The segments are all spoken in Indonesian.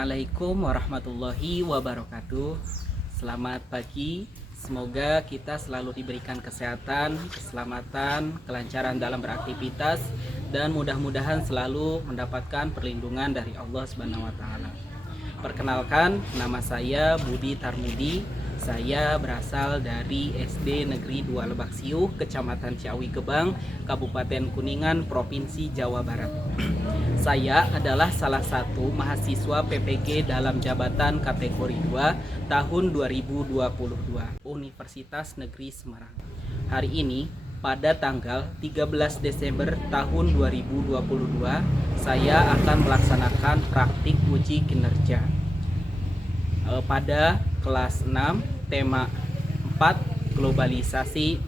Assalamualaikum warahmatullahi wabarakatuh. Selamat pagi. Semoga kita selalu diberikan kesehatan, keselamatan, kelancaran dalam beraktivitas, dan mudah-mudahan selalu mendapatkan perlindungan dari Allah Subhanahu wa taala. Perkenalkan, nama saya Budi Tarmudi. Saya berasal dari SD Negeri 2 Lebak Siuh, Kecamatan Ciawi Gebang, Kabupaten Kuningan, Provinsi Jawa Barat. Saya adalah salah satu mahasiswa PPG dalam jabatan kategori 2 tahun 2022 Universitas Negeri Semarang. Hari ini pada tanggal 13 Desember tahun 2022 saya akan melaksanakan praktik uji kinerja pada kelas 6 tema 4 globalisasi,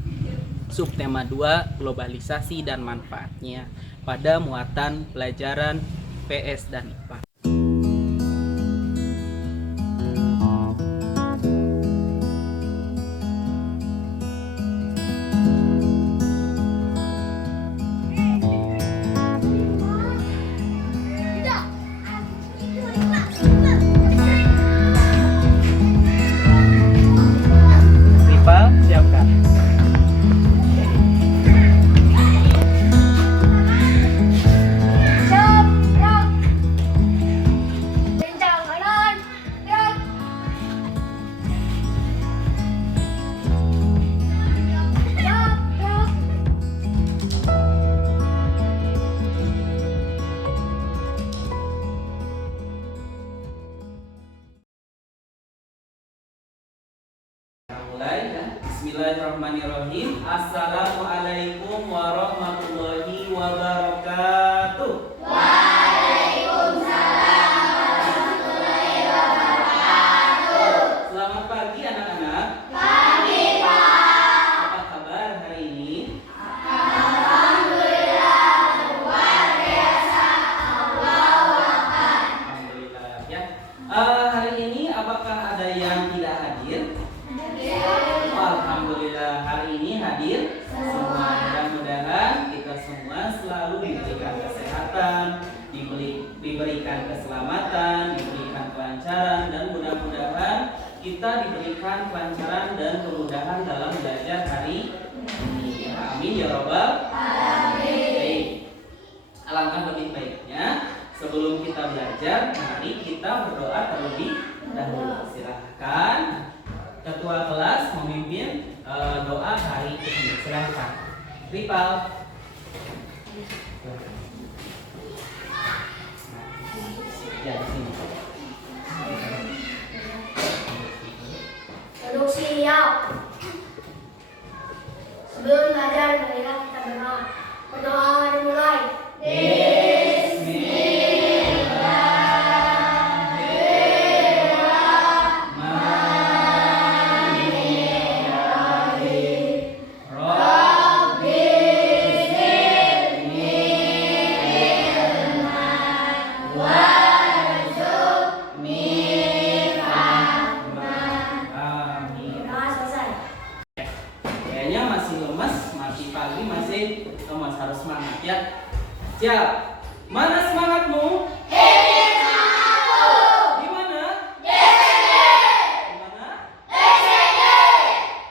subtema 2 globalisasi dan manfaatnya pada muatan pelajaran PS dan IPA. Siapkan. Mulai ya. Bismillahirrahmanirrahim. Assalamualaikum warahmatullahi wabarakatuh. Waalaikumsalam warahmatullahi wabarakatuh. Selamat pagi anak-anak. Pagi, Pak. Apa kabar hari ini? Alhamdulillah luar biasa. Allahu Akbar. Alhamdulillah ya. Hari ini apakah ada yang tidak hadir? Alhamdulillah hari ini hadir semua. Mudah-mudahan kita semua selalu diberikan kesehatan, diberikan keselamatan, diberikan kelancaran, dan mudah-mudahan kita diberikan kelancaran dan kemudahan dalam belajar hari ini. Amin ya rabbal alamin. Alangkah lebih baiknya sebelum kita belajar, mari kita berdoa terlebih dahulu. Silahkan Ketua kelas memimpin doa hari ini. Silahkan Ripal. Ya, di sini. Duduk siap. Sebelum belajar, marilah kita berdoa. Berdoa dimulai. Kayaknya masih lemas, masih pagi, masih lemas, harus semangat ya. Siap. Mana semangatmu? Ini semangatku. Di mana? DCD. Di mana? DCD.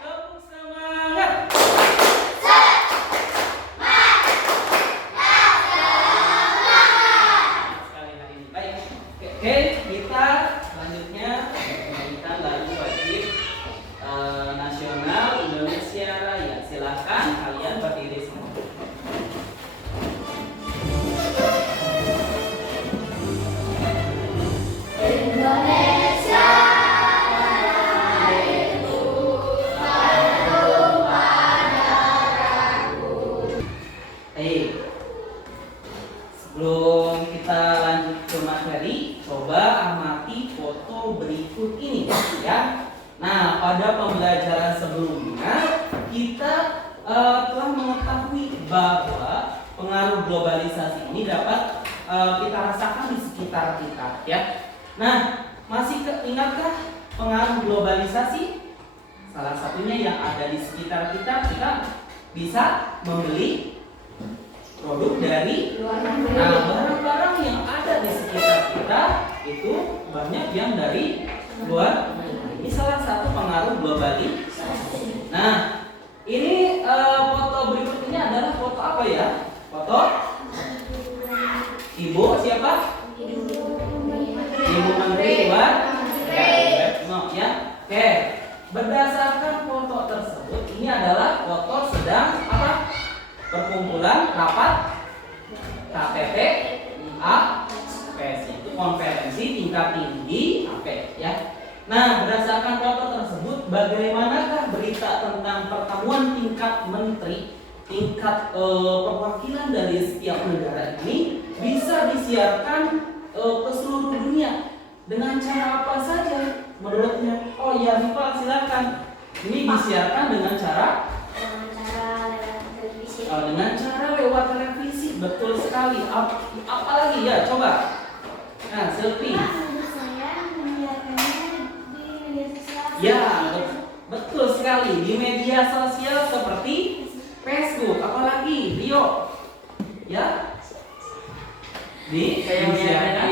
Tepuk semangat. Sekali hari ini. Baik. Oke, kita selanjutnya kita lagu wajib nasional Indonesia Raya. Silakan kalian berdiri semua. Indonesia Raya harum pada ragu. Sebelum kita lanjut ke materi, coba amati foto berikut ini ya. Nah, pada pembelajaran sebelumnya kita telah mengetahui bahwa pengaruh globalisasi ini dapat kita rasakan di sekitar kita ya. Nah, masih ingatkah pengaruh globalisasi? Salah satunya yang ada di sekitar kita bisa membeli produk dari Luar negeri. barang-barang yang ada di sekitar kita itu banyak yang dari luar. Ini salah satu pengaruh globalisasi. Nah, ini foto berikut ini adalah foto apa ya? Foto Ibu siapa? Ibu Menteri Luar Retno ya. Oke. Berdasarkan foto tersebut, ini adalah foto sedang apa? Perkumpulan rapat KTT APES, itu konferensi tingkat tinggi APES ya. Nah, berdasarkan foto tersebut, bagaimanakah berita tentang pertemuan tingkat menteri, tingkat perwakilan dari setiap negara ini bisa disiarkan ke seluruh dunia dengan cara apa saja menurutnya? Oh ya, Rifa silakan. Ini disiarkan dengan cara lewat televisi. dengan cara lewat televisi, betul sekali. Apalagi ya, coba. Nah, Selfie. Saya menyiarkannya di media sosial. Ya, betul sekali di media sosial seperti Facebook, apalagi Rio. Ya. Saya menyiarkan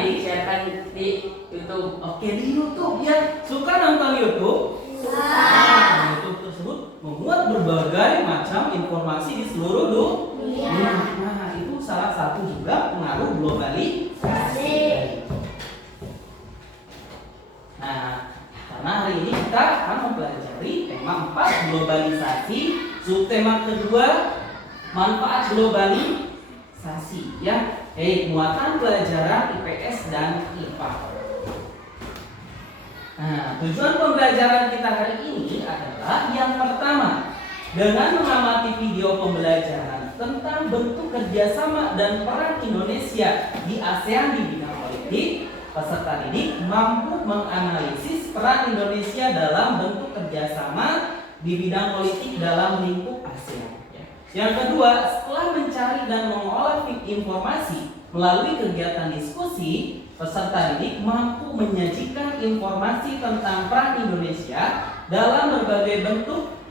di YouTube. Oke, di YouTube ya. Suka nonton YouTube? Wah. YouTube tersebut memuat berbagai macam informasi di seluruh dunia. Nah, itu salah satu juga pengaruh globalisasi. Nah, karena hari ini kita akan mempelajari tema 4 globalisasi, subtema kedua manfaat globalisasi ya. Muatan pelajaran IPS dan IPA. Nah, tujuan pembelajaran kita hari ini adalah yang pertama, dengan mengamati video pembelajaran tentang bentuk kerjasama dan peran Indonesia di ASEAN di bidang politik, peserta didik mampu menganalisis peran Indonesia dalam bentuk kerjasama di bidang politik dalam lingkup ASEAN. Yang kedua, setelah mencari dan mengolah informasi melalui kegiatan diskusi, peserta didik mampu menyajikan informasi tentang peran Indonesia dalam berbagai bentuk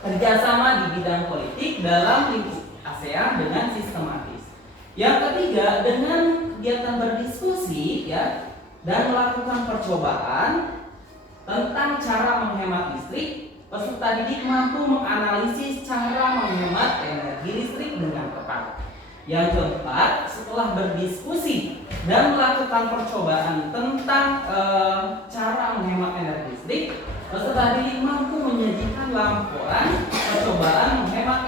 kerjasama di bidang politik dalam lingkup ASEAN dengan sistematis. Yang ketiga, dengan kegiatan berdiskusi ya dan melakukan percobaan tentang cara menghemat listrik, peserta didik mampu menganalisis cara menghemat energi listrik dengan tepat. Yang keempat, setelah berdiskusi dan melakukan percobaan tentang cara menghemat energi listrik, peserta didik mampu menyajikan laporan percobaan menghemat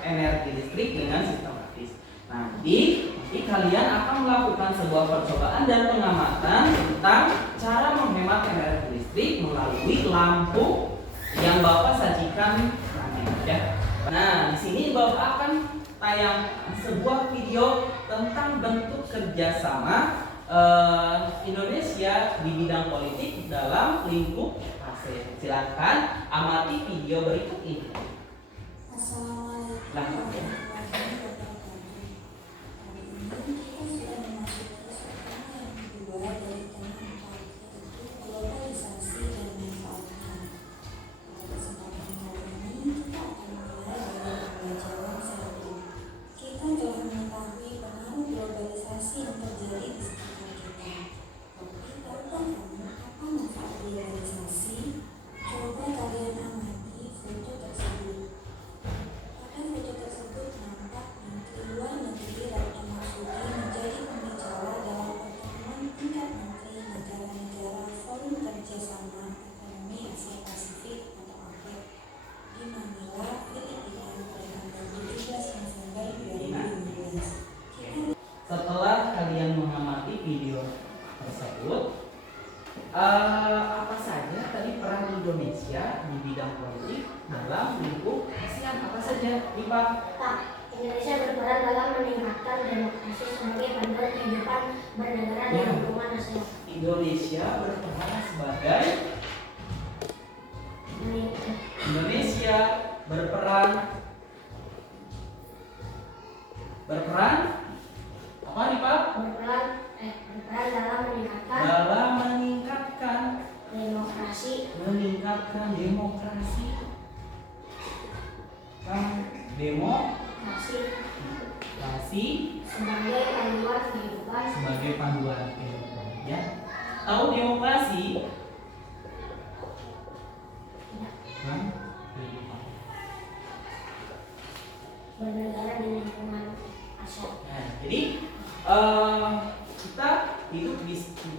energi listrik dengan sistematis. Nanti kalian akan melakukan sebuah percobaan dan pengamatan tentang cara menghemat energi listrik melalui lampu yang Bapak sajikan nanti ya. Nah, di sini Bapak akan tayang sebuah video tentang bentuk kerjasama Indonesia di bidang politik dalam lingkup ASEAN. Silakan amati video berikut ini. Assalamualaikum. Setelah kalian mengamati video tersebut, apa saja tadi peran Indonesia di bidang politik dalam lingkup ASEAN? Apa saja, Ipa? Indonesia berperan dalam meningkatkan demokrasi sebagai panduan kehidupan bernegara di lingkungan ASEAN. Indonesia berperan sebagai Indonesia berperan apa nih Pak? Berperan dalam meningkatkan demokrasi demokrasi sebagai panduan kehidupan ya. Tahu demokrasi? Hah? Bernegara di lingkungan masyarakat. Nah, jadi kita hidup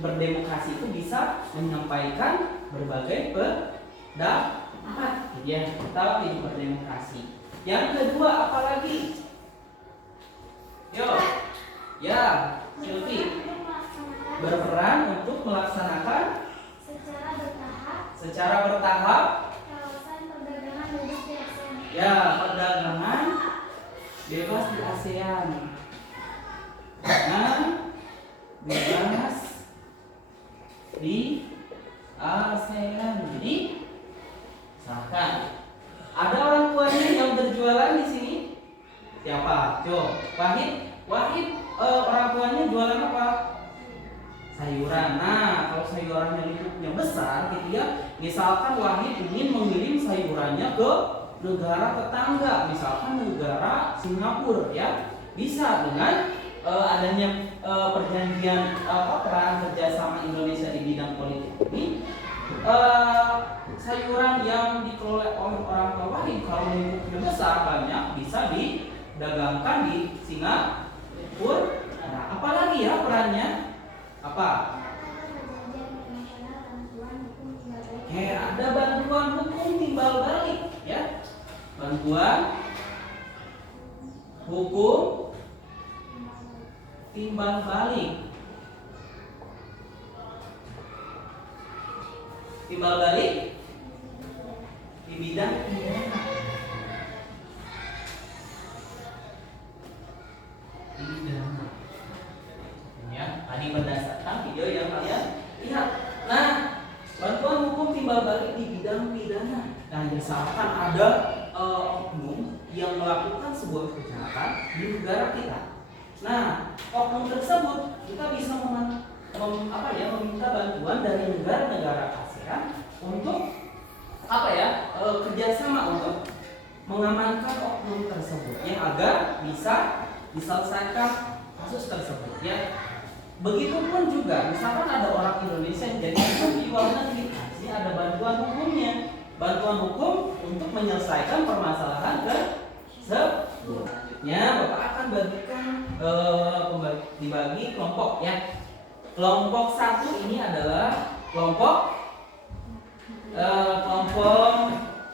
berdemokrasi itu bisa menyampaikan berbagai pendapat, ya. Kita hidup berdemokrasi. Yang kedua apa lagi? Yo, ya, Sylvie. Berperan untuk melaksanakan secara bertahap kawasan perdagangan bebas di ASEAN. ya perdagangan bebas di ASEAN. Nah, bebas di ASEAN. Jadi, misalkan ada orang tuanya yang berjualan di sini. Siapa? Jo, Wahid. Orang tuanya jualan apa? Sayuran. Nah, kalau sayurannya lingkupnya besar, gitu ya. Misalkan Wahid ingin mengirim sayurannya ke negara tetangga, misalkan negara Singapura, ya, bisa dengan adanya perjanjian peran kerjasama Indonesia di bidang politik ini. Sayuran yang dikelola oleh orang tua Wahid kalau lingkupnya besar banyak bisa didagangkan di Singapura. Nah, apalagi ya perannya? Apa? Ada bantuan hukum timbal balik, ya. Bantuan hukum timbal balik. Timbal balik di bidang pidana. Ya, tadi berdasarkan video yang kalian lihat. Nah, bantuan hukum timbal balik di bidang pidana. Nah, misalkan ada oknum yang melakukan sebuah kejahatan di negara kita. Nah, oknum tersebut kita bisa meminta bantuan dari negara-negara ASEAN untuk kerjasama untuk mengamankan oknum tersebut yang agar bisa diselesaikan kasus tersebut, ya. Begitupun juga misalkan ada orang Indonesia yang jadi di luar negeri, ini ada bantuan hukumnya, bantuan hukum untuk menyelesaikan permasalahan tersebut. Selanjutnya Bapak akan bagikan dibagi kelompok, ya. Kelompok satu ini adalah kelompok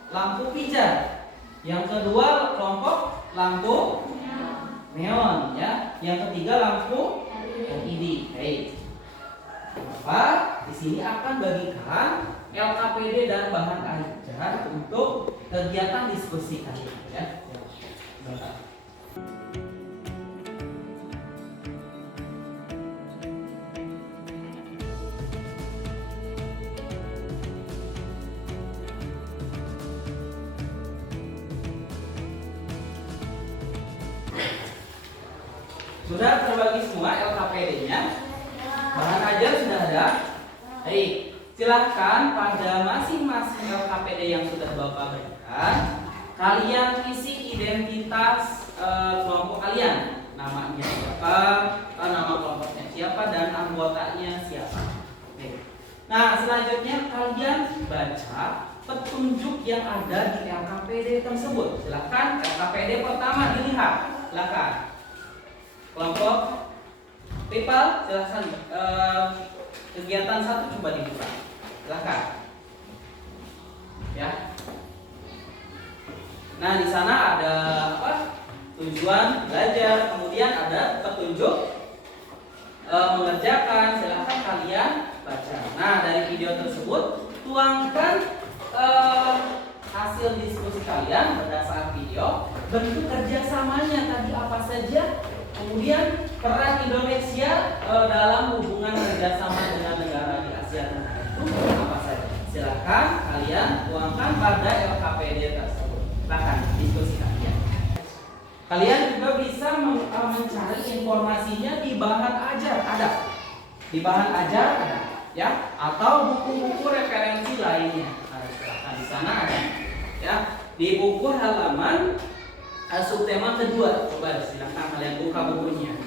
lampu pijar. Yang kedua kelompok lampu neon, ya. Yang ketiga lampu LED. Baik. Bapak di sini akan bagikan LKPD dan bahan ajar untuk kegiatan diskusi kali ini, ya. Bapak. Sudah terbagi semua LKPD-nya? Bahan ajar sudah ada? Baik, silahkan pada masing-masing LKPD yang sudah Bapak berikan, kalian isi identitas kelompok kalian. Namanya siapa, nama kelompoknya siapa, dan anggotanya siapa. Oke. Nah, selanjutnya kalian baca petunjuk yang ada di LKPD tersebut. Silahkan LKPD pertama dilihat. Silahkan. Kelompok PayPal, silahkan kegiatan satu coba dibuka, silahkan, ya. Nah, di sana ada apa? Tujuan belajar, kemudian ada petunjuk mengerjakan, silahkan kalian baca. Nah, dari video tersebut tuangkan hasil diskusi kalian berdasarkan video, bentuk kerjasamanya tadi apa saja. Kemudian peran Indonesia dalam hubungan kerjasama dengan negara di Asia Tenggara itu apa saja? Silakan kalian tuangkan pada LKPD tersebut. Silakan diskusi kalian. Kalian juga bisa mencari informasinya di bahan ajar ada, di bahan ajar ada, ya, atau buku-buku referensi lainnya. Nah, silakan di sana ada, ya, di buku halaman subtema kedua. Coba silakan kalian buka bukunya.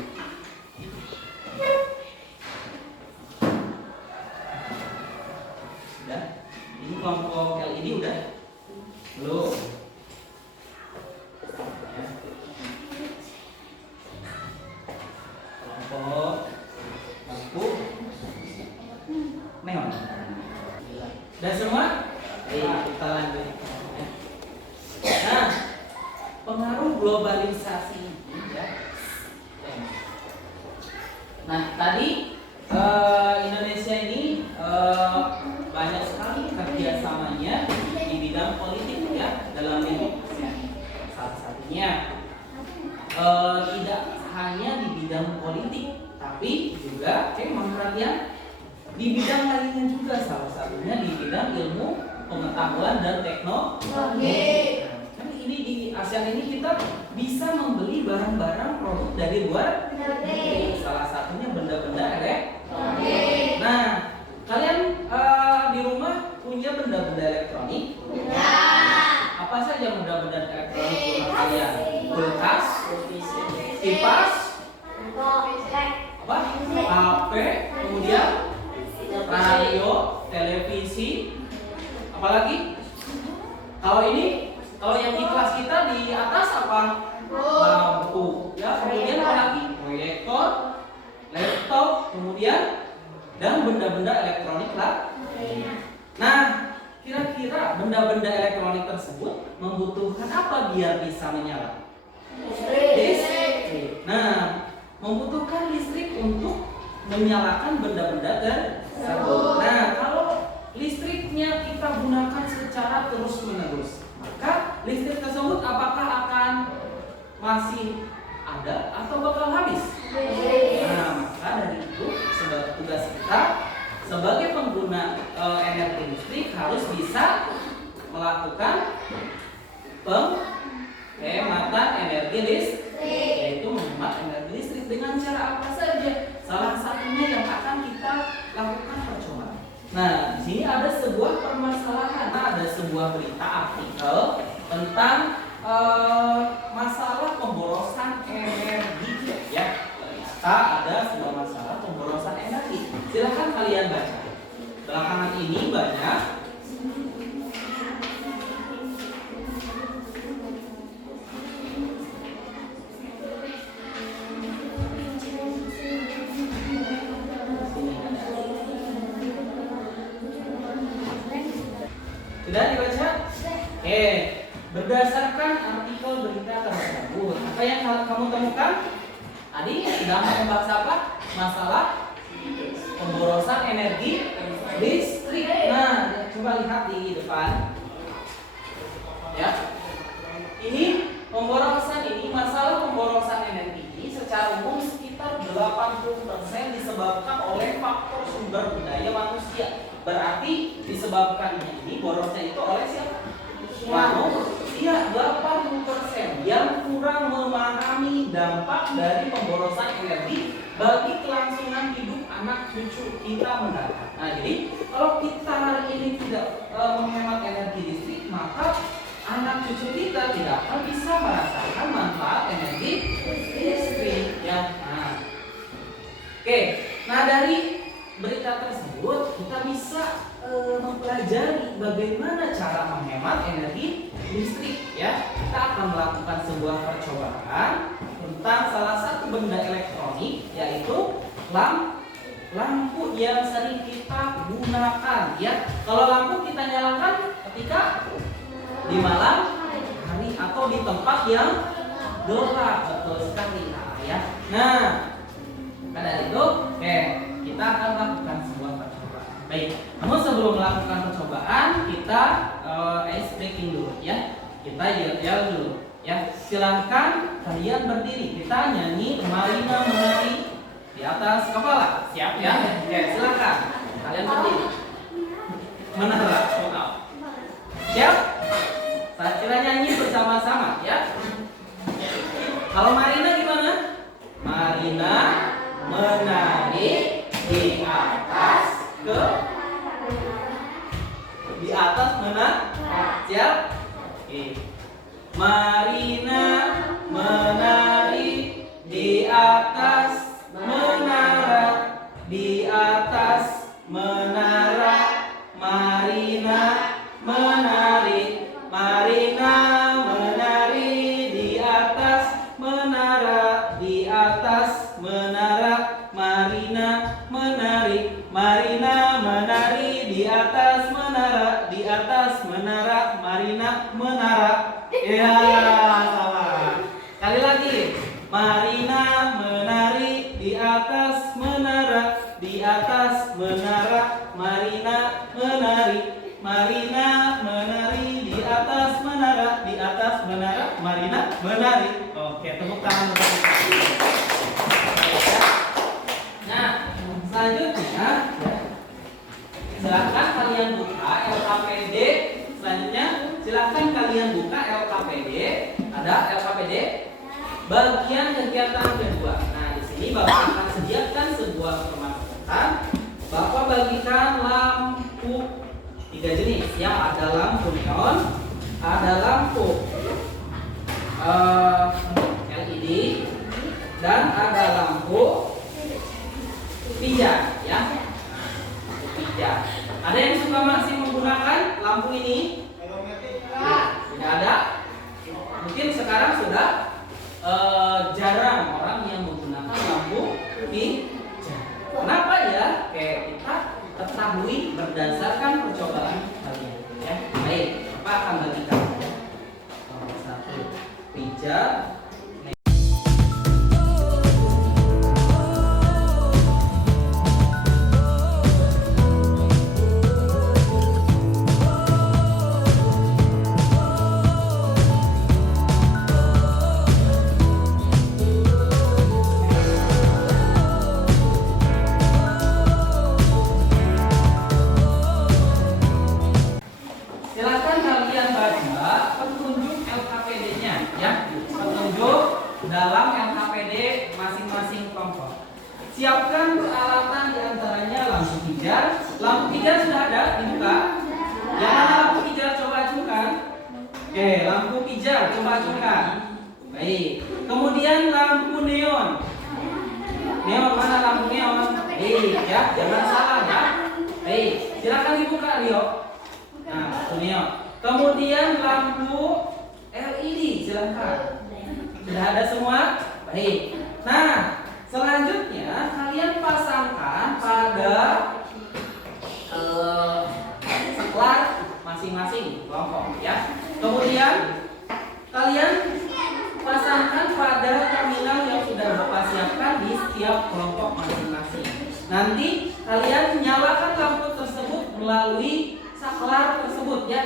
lampu neon. Dan semua? Kita lanjut. Nah, pengaruh globalisasi ini ya. Nah, tadi Indonesia ini banyak sekali kerjasamanya di bidang politik ya, dalam lingkup ASEAN. Salah satunya tidak hanya di bidang politik, tapi juga perhatian di bidang lainnya juga, salah satunya di bidang ilmu pengetahuan dan teknologi. Kan ini di ASEAN ini kita bisa membeli barang-barang produk dari luar negeri. Salah satunya benda-benda elektronik. Nah, kalian di rumah punya benda-benda elektronik? Ya. Apa saja benda-benda elektronik rumah kalian? Kulkas, kipas, apa? HP, kemudian radio, televisi, apalagi? Kalau yang di kelas kita di atas apa? Lampu. Ya, kemudian apalagi? Proyektor, laptop, kemudian dan benda-benda elektronik lah. Nah, kira-kira benda-benda elektronik tersebut membutuhkan apa biar bisa menyala? Listrik. Nah, membutuhkan listrik untuk menyalakan benda-benda tersebut. Nah, kalau listriknya kita gunakan secara terus-menerus, maka listrik tersebut apakah akan masih ada atau bakal habis? Nah, maka dari itu tugas kita sebagai pengguna energi listrik harus bisa melakukan penghematan energi listrik, yaitu menghemat energi listrik dengan cara apa saja. Salah satunya yang akan kita lakukan percobaan. Nah, di sini ada sebuah permasalahan, ada sebuah berita artikel tentang masalah pemborosan energi ya. Ternyata ada sebuah masalah pemborosan energi. Silakan kalian baca. Belakangan ini banyak sudah dibaca? Oke. Berdasarkan artikel berita tersebut, apa yang kamu temukan? Tadi sudah membahas apa? Masalah pemborosan energi listrik. Nah, coba lihat di depan. Ya. Ini pemborosan ini, masalah pemborosan energi ini secara umum sekitar 80% disebabkan oleh faktor sumber daya manusia. Berarti disebabkannya ini borosnya itu oleh siapa? Manusia. 80% yang kurang memahami dampak dari pemborosan energi bagi kelangsungan hidup anak cucu kita mendatang. Nah, jadi kalau kita hari ini tidak menghemat energi listrik, maka anak cucu kita tidak akan bisa merasakan manfaat energi listrik. Ya. Oke. Nah, dari berita tersebut kita bisa mempelajari bagaimana cara menghemat energi listrik ya. Kita akan melakukan sebuah percobaan tentang salah satu benda elektronik, yaitu lampu yang sering kita gunakan ya. Kalau lampu kita nyalakan ketika di malam hari atau di tempat yang gelap, betul sekali ya. Nah, dari itu kita akan melakukan sebuah percobaan. Baik, namun sebelum melakukan percobaan kita ice breaking dulu ya. Kita yel dulu ya. Silahkan kalian berdiri. Kita nyanyi Marina menari di atas kepala. Siap ya? Oke, silahkan kalian berdiri. Menara. Siap? Kita nyanyi bersama-sama ya. Kalau Marina gimana? Marina menari di atas menara. Siap? Oke. Marina menari di atas menara, di atas menara. Marina menari, Marina menari di atas menara, di atas menara. menara, Marina menari, Marina menari di atas menara, di atas menara, Marina menara. Ya, salah. Kali lagi. Marina menari di atas menara, di atas menara, Marina menari, Marina menari di atas menara, di atas menara, Marina menari. Oke, tepuk tangan untuk kita. Nah, selanjutnya silahkan kalian buka LKPD. Selanjutnya silahkan kalian buka LKPD. Ada LKPD bagian kegiatan kedua. Nah, di sini Bapak akan sediakan sebuah permasalahan. Bapak bagikan lampu 3 jenis. Yang ada lampu neon, ada lampu LED, dan ada lampu pijar, ya. Lampu pijar. Ada yang suka masih menggunakan lampu ini? Tidak ada. Mungkin sekarang sudah jarang orang yang menggunakan lampu pijar. Kenapa ya? Kayak kita ketahui berdasarkan percobaan kalian, ya. Baik, Bapak akan bagikan nomor 1 pijar. Silakan kalian baca petunjuk LKPD-nya, ya. Petunjuk dalam LKPD masing-masing kelompok. Siapkan peralatan diantaranya lampu pijar. Lampu pijar sudah ada, dibuka. Yang mana lampu pijar coba acungkan. Oke, lampu pijar coba acungkan. Baik. Kemudian lampu neon. Neon mana lampu neon? Baik, ya, jangan salah ya. Baik, silakan dibuka Rio. Nah, neon. Kemudian lampu LED, silakan. Sudah ada semua? Baik. Nah, selanjutnya kalian pasangkan pada saklar masing-masing kelompok, ya. Kemudian kalian pasangkan pada terminal yang sudah Bapak siapkan di setiap kelompok masing-masing. Nanti kalian nyalakan lampu tersebut melalui saklar tersebut, ya.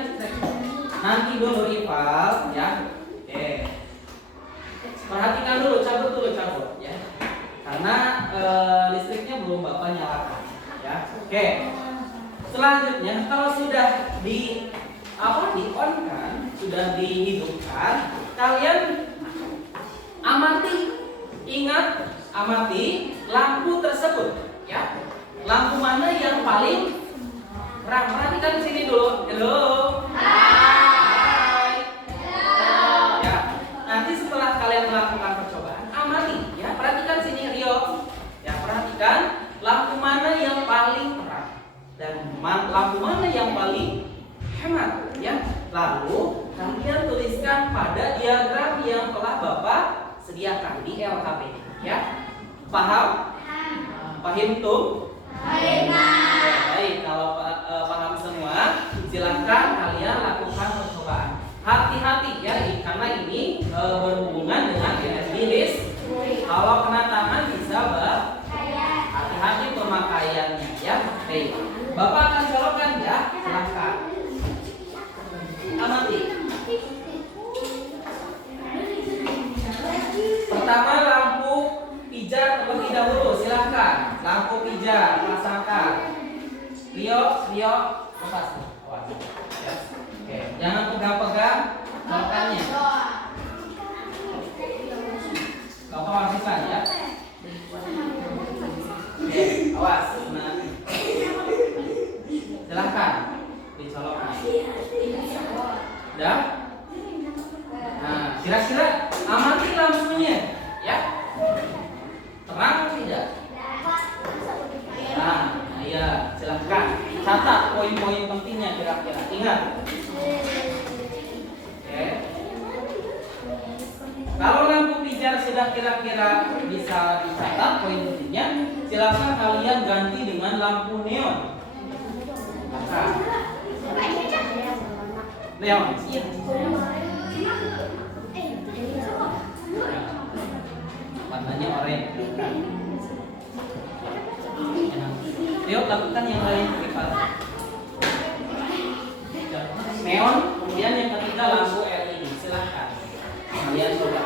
Nanti dulu rival, ya. Oke. Perhatikan dulu, cabut, ya. Karena listriknya belum Bapak nyalakan, ya. Oke. Selanjutnya kalau sudah di-on kan, sudah dihidupkan, kalian amati, ingat, amati lampu tersebut, ya. Lampu mana yang paling terang? Perhatikan di sini dulu. Halo. Hai. Ya. Nanti setelah kalian melakukan percobaan, amati, ya. Perhatikan sini Rio. Ya, perhatikan lampu mana yang paling terang dan lampu mana yang paling hemat, ya. Lalu kalian tuliskan pada diagram yang telah Bapak sediakan di LKPD, ya. Paham? Paham tuh? Baik, kalau paham semua, silakan kalian lakukan percobaan. Hati-hati ya, karena ini berhubungan dengan energi listrik. Kalau kena tangan bisa hati-hati pemakaiannya, ya. Baik, Bapak akan colokkan, ya. Silakan. Amati. Pertama lampu pijar terlebih dahulu, silakan. Lampu pijar pasangkan. Rio, lepas. Ya. Oke, jangan pegang-pegang colokannya. Bapak masukkan, ya. Oke, awas. Nah. Silakan dicolokkan. Udah? Nah, kira-kira amati lampunya, ya. Terang atau tidak? Nah, iya, silahkan catat poin-poin pentingnya kira-kira. Ingat. Oke. Kalau lampu pijar sudah kira-kira bisa dicatat poin pentingnya, silakan kalian ganti dengan lampu neon. Nah, neon. Warnanya oranye. Yuk lakukan yang lain Rival. Neon, kemudian yang ketiga lampu LED. Silahkan kalian coba.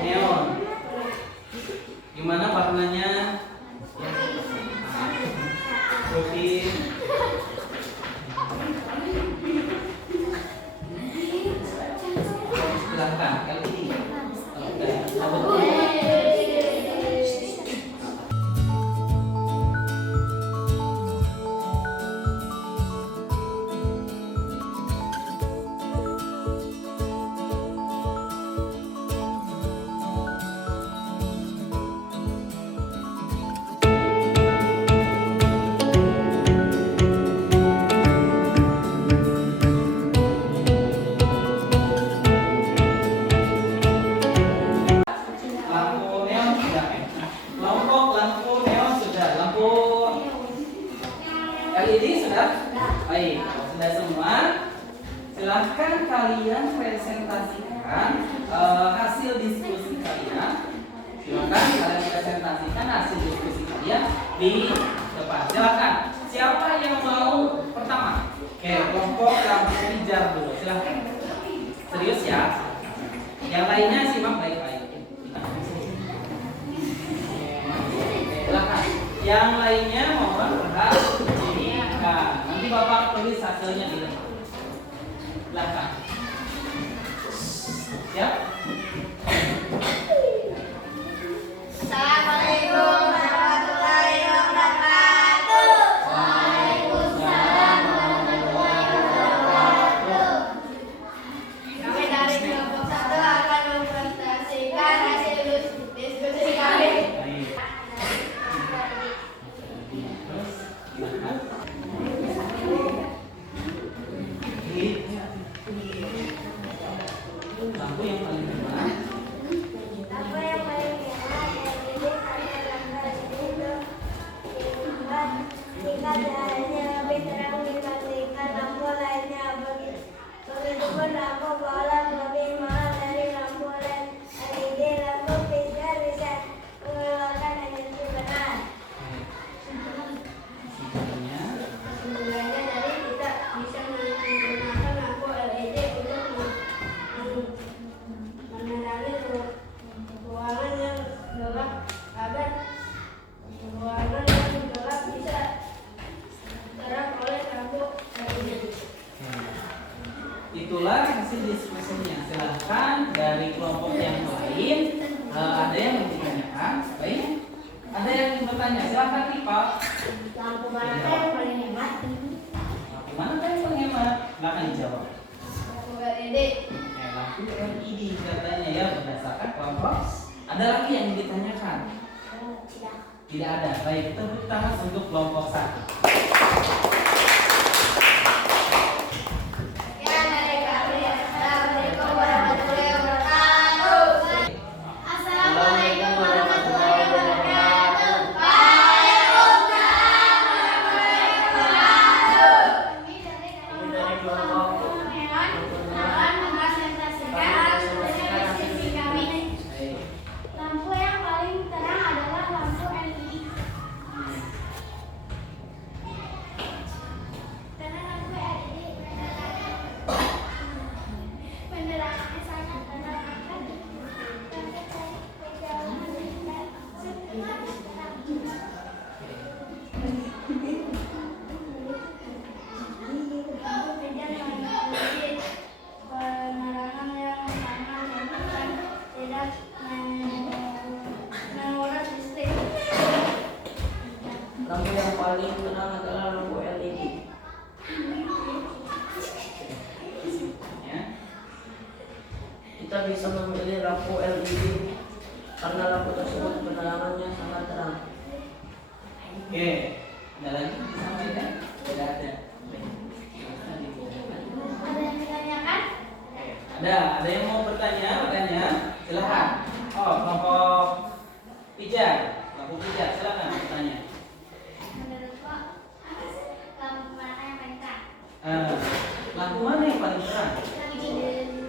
Neon, gimana warnanya? Putih. Silahkan LED. Lampu neon sudah. Kelompok lampu neon sudah. Lampu LED sudah. Baik, kalau sudah semua, silahkan kalian presentasikan hasil diskusi kalian. Silakan kalian presentasikan hasil diskusi kalian di depan. Silakan. Siapa yang mau pertama? Oke, kelompok lampu hijau dulu. Silakan. Serius ya. Yang lainnya simak baik-baik. Silakan. Yang lainnya mohon perhatikan. Nanti Bapak tulis hasilnya di depan. Silakan. Siap? Assalamualaikum warahmatullahi wabarakatuh. Waalaikumsalam warahmatullahi wabarakatuh. Kami dari kelompok 1 akan mempresentasikan hasil diskusi kami. Lampu yang paling depan. Lampu yang paling merah LED karena lampu itu dibuat jika cahayanya lebih terang dibandingkan lampu lainnya. Begitupun lampu bola lebih mahal dari lampu LED. Lampu pintar bisa mengeluarkan energi benar. Sebenarnya dari kita bisa menggunakan lampu LED untuk menerangi ruangan yang gelap agar ruangan yang gelap bisa terang oleh lampu LED. Itulah hasil diskusinya. Silahkan dari kelompok yang lain ada yang ingin ditanyakan? Baik. Ada yang ingin bertanya? Silahkan nih Pak. Lampu mana yang paling hemat? Gimana kan yang paling hemat? Silahkan dijawab. Lampu LED. Lampu LED katanya ya berdasarkan kelompok. Ada lagi yang ditanyakan? Tidak ada. Baik, kita tepuk tangan untuk kelompok 1. Ya, dari kami. Assalamualaikum warahmatullahi wabarakatuh. Assalamualaikum warahmatullahi wabarakatuh. Waalaikumsalam warahmatullahi wabarakatuh. Kami dari kelompok Neon akan mempresentasikan hasil diskusi kami. Lampu yang paling terang adalah lampu LED. Karena lampu LED penerangannya sangat terang akan perjalanan hingga sekitar terang. Lampu pintar memiliki penerangan yang sama dan tidak menguras listrik. Lampu yang paling terang adalah lampu LED. Ya. Kita bisa memilih lampu LED karena lampu tersebut penerangannya sangat terang. Oke. Ada lagi disampaikan? Tidak ada. Ada yang mau bertanya? Silahkan. Oh, kelompok pijar, silahkan bertanya. Menurut Pak, lampu mana yang paling terang? Lampu mana yang paling terang? LED.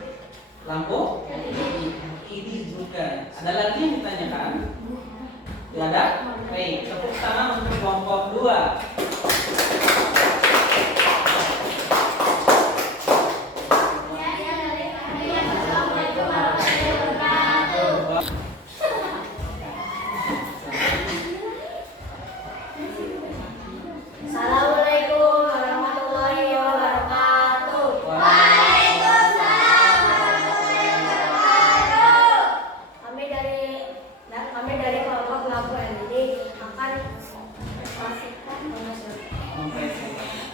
Lampu LED juga. Ada lagi yang ditanyakan? Tidak ada? Baik, tepuk tangan untuk kelompok 2. Assalamualaikum warahmatullahi wabarakatuh. Assalamualaikum warahmatullahi wabarakatuh. Waalaikumsalam warahmatullahi wabarakatuh. Kami dari kelompok lampu LED akan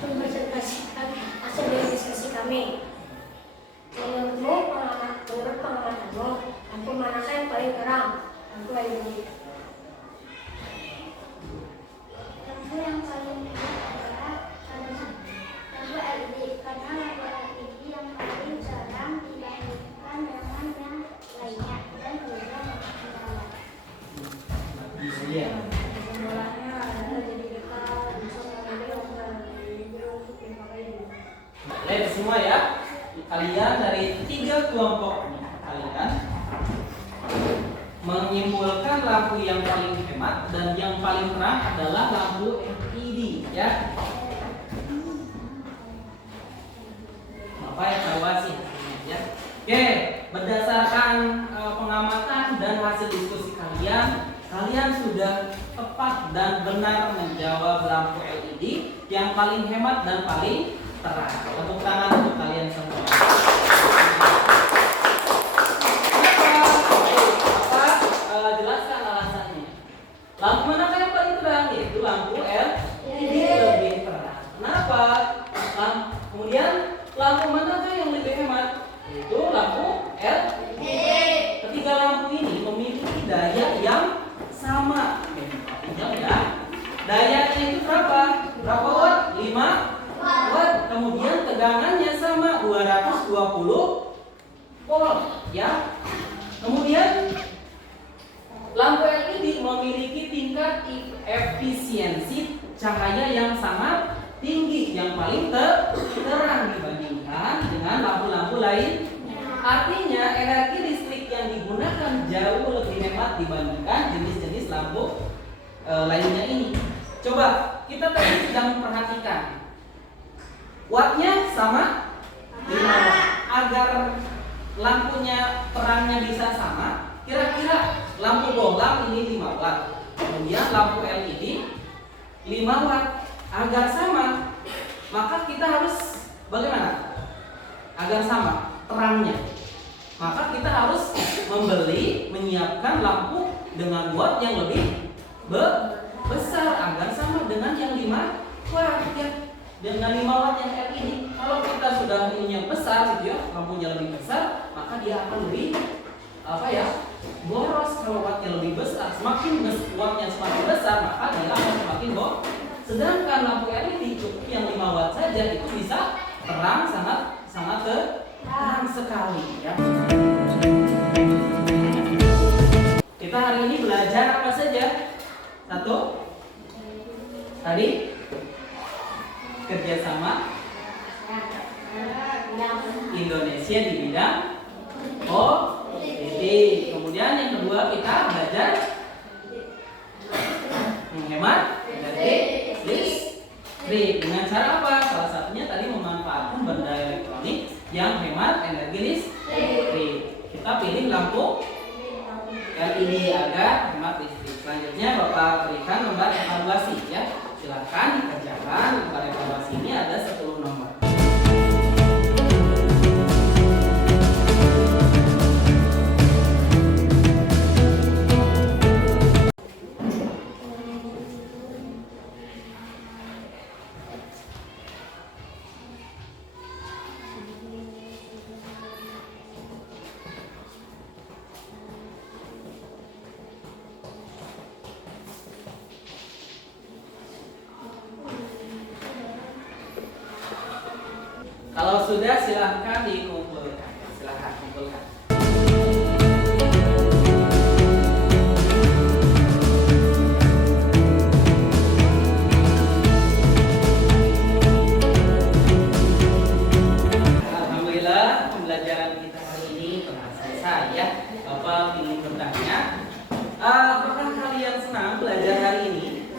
mempresentasikan hasil dari diskusi kami. Menurut pengamatanmu, lampu manakah yang paling terang? Lampu LED. Lampu yang paling terang adalah lampu LED, karena lampu LED yang paling terang dibandingkan dengan yang lainnya dan juga menyala. Iya. Pengolahannya adalah jadi dekat, bisa mengambil untuk dipakai di rumah. Lihat semua ya. Kalian dari 3 kelompok ini, kalian menyimpulkan lampu yang paling hemat dan yang paling terang adalah lampu LED ya. Bapak evaluasi hasilnya ya. Oke, berdasarkan pengamatan dan hasil diskusi kalian sudah tepat dan benar menjawab lampu LED yang paling hemat dan paling terang. Tepuk tangan untuk kalian semua. Jelaskan alasannya. Lampu manakah yang paling terang? Yaitu lampu LED lebih terang. Kenapa? Kemudian lampu manakah yang lebih hemat? Yaitu lampu LED. Ketiga lampu ini memiliki daya yang sama. Perhatikan ya. Dayanya itu berapa? Berapa watt? 5 watt. Kemudian tegangannya sama 220 volt ya. Kemudian lampu LED memiliki tingkat efisiensi cahaya yang sangat tinggi, yang paling terang dibandingkan dengan lampu-lampu lain. Artinya energi listrik yang digunakan jauh lebih hemat dibandingkan jenis-jenis lampu lainnya ini. Coba kita tadi sudah memperhatikan wattnya sama 5 watt. Agar lampunya terangnya bisa sama, kira-kira lampu bohlam ini 5 watt, kemudian lampu LED 5 watt. Agar sama, maka kita harus bagaimana? Agar sama terangnya, maka kita harus menyiapkan lampu dengan watt yang lebih besar agar sama dengan yang 5 watt ya. Dengan 5 watt yang LED, kalau kita sudah punya besar gitu ya, lampunya lebih besar, maka dia akan lebih boros. Kalau wattnya lebih besar, semakin wattnya semakin besar, maka dia akan semakin boros. Sedangkan lampu LED cukup yang 5 watt saja itu bisa terang, sangat terang sekali ya. Kita hari ini belajar apa saja? Satu, tadi kerjasama Indonesia di bidang OED. Kemudian yang kedua kita belajar menghemat energi listrik dengan cara apa? Salah satunya tadi memanfaatkan benda elektronik yang hemat energi listrik. Kita pilih lampu LED agar hemat listrik. Selanjutnya Bapak berikan lembar evaluasi ya. Silakan dikerjakan. Lembar evaluasi ini ada 10 nomor. Kalau sudah silahkan dikumpulkan. Silahkan. kumpulkan. Alhamdulillah pembelajaran kita hari ini telah selesai ya. Bapak ingin bertanya, apakah kalian senang belajar hari ini?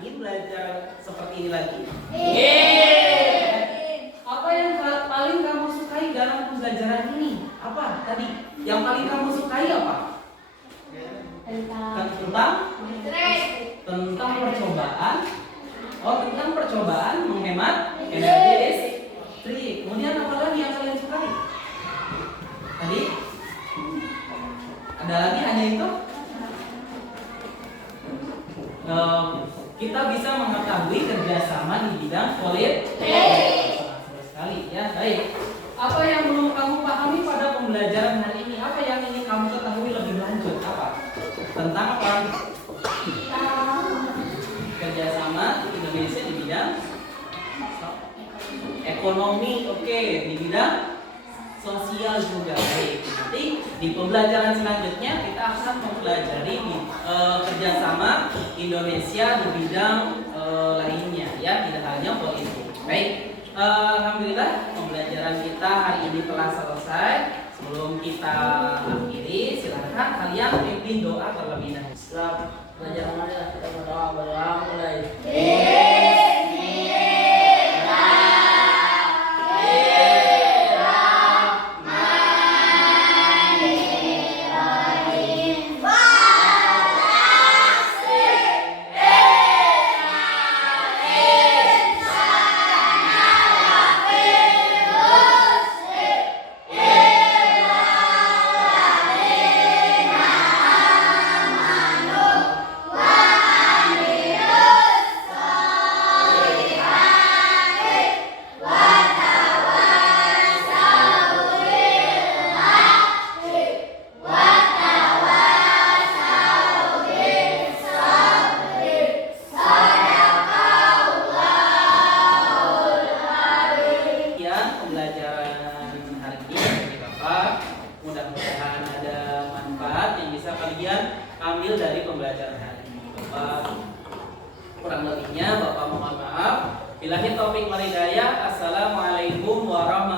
Ingin belajar seperti ini lagi? Apa yang paling kamu sukai dalam pembelajaran ini? Apa tadi? Yang paling kamu sukai apa? Tentang percobaan. Oh, tentang percobaan menghemat energi listrik. Kemudian apa lagi yang kalian sukai? Tadi? Ada lagi hanya itu? Kita bisa mengetahui kerjasama di bidang politik. Seru sekali ya, baik. Apa yang belum kamu pahami pada pembelajaran hari ini? Apa yang ingin kamu ketahui lebih lanjut? Apa? Tentang apa? Kerjasama Indonesia di bidang ekonomi, oke, di bidang sosial juga. Baik. Nanti di pembelajaran selanjutnya kita akan mempelajari kerjasama Indonesia di bidang lainnya, ya, tidak hanya politik. Baik, alhamdulillah pembelajaran kita hari ini telah selesai. Sebelum kita akhiri, silakan kalian pimpin doa terlebih dahulu. Setelah belajar marilah kita berdoa mulai. Ambil dari pembelajaran hari ini. Kurang lebihnya Bapak mohon maaf. Billahi taufik wal hidayah. Assalamualaikum warahmatullahi wabarakatuh.